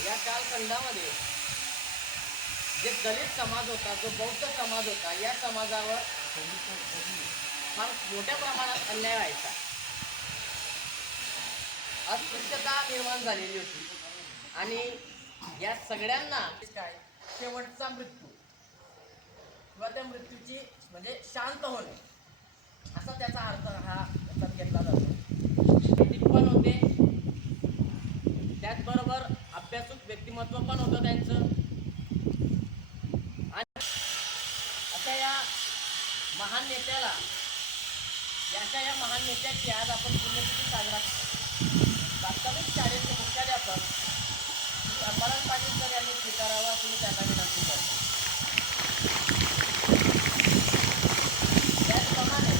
या कालखंडामध्ये जे दलित समाज होता, जो बौद्ध समाज होता, या समाजावर फार मोठ्या प्रमाणात अन्याय व्हायचा, अस्पृश्यता निर्माण झालेली होती. आणि या सगळ्यांना काय शेवटचा मृत्यू किंवा त्या मृत्यूची म्हणजे शांत होणे असा त्याचा अर्थ हा याच्यात घेतला जातो. पण होते, त्याचबरोबर अभ्यासूक व्यक्तिमत्व पण होतं त्यांचं. आणि अशा या महान नेत्याला, या महान नेत्याची आज आपण पुण्यतिथी साजरा करतो. प्राथमिक शाळेचे मुख्याध्यापक अंबादास पाटील सर यांनी स्वीकारावा अशी मी त्यांना विनंती करतो. त्याचप्रमाणे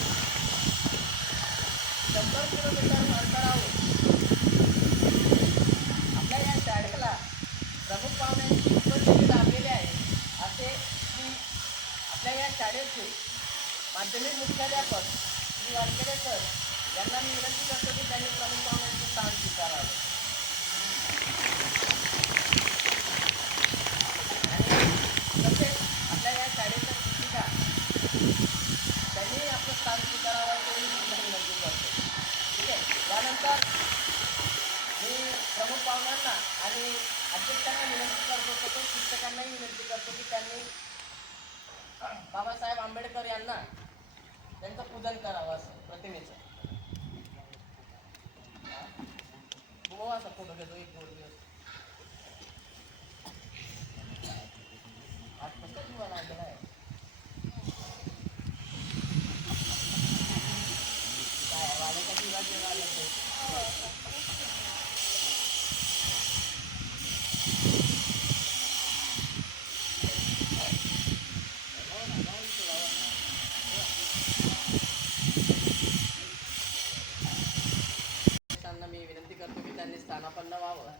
100 किलोमीटर अंतरावर आपल्या या शाळेला प्रमुख पाहुण्यांची उपस्थिती लाभलेली आहे. असे की आपल्या या शाळेचे माध्यमिक मुख्याध्यापक श्री वानखेडे सर यांना मी विनंती करतो की त्यांनी प्रमुख पाहुण्यांचे स्थान स्वीकारावे. आणि तसेच आपल्या या शाळेच्या शिक्षिका त्यांनी आपलं स्थान स्वीकारावं अशी विनंती करतो. ठीक आहे. यानंतर मी प्रमुख पाहुण्यांना आणि अध्यक्षांना विनंती करतो, तसेच शिक्षकांनाही विनंती करतो की त्यांनी बाबासाहेब आंबेडकर यांना त्यांचं पूजन करावं असं प्रतिमेचं. असा फोटो घेतो एक दोन दिवस आज कसं जीवा लागलेला आहे काय वाल्याचा जीवा जेव्हा आले मी विनंती करतो की त्यांनी स्थानापन्न व्हावं.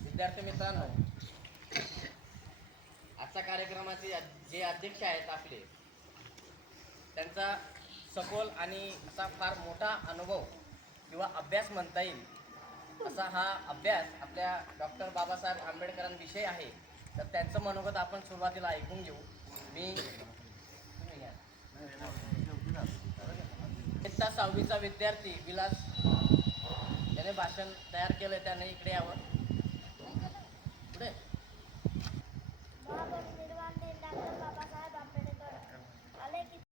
विद्यार्थी मित्रांनो, आजच्या कार्यक्रमाचे जे अध्यक्ष आहेत आपले, त्यांचा सखोल आणि असा फार मोठा अनुभव किंवा अभ्यास म्हणता येईल असा हा अभ्यास आपल्या डॉक्टर बाबासाहेब आंबेडकरांविषयी आहे. तर त्यांचं मनोगत आपण सुरुवातीला ऐकून घेऊ. मी इयत्ता 6वीचा विद्यार्थी विलास याने भाषण तयार केलं. त्याने इकडे यावं. पुढे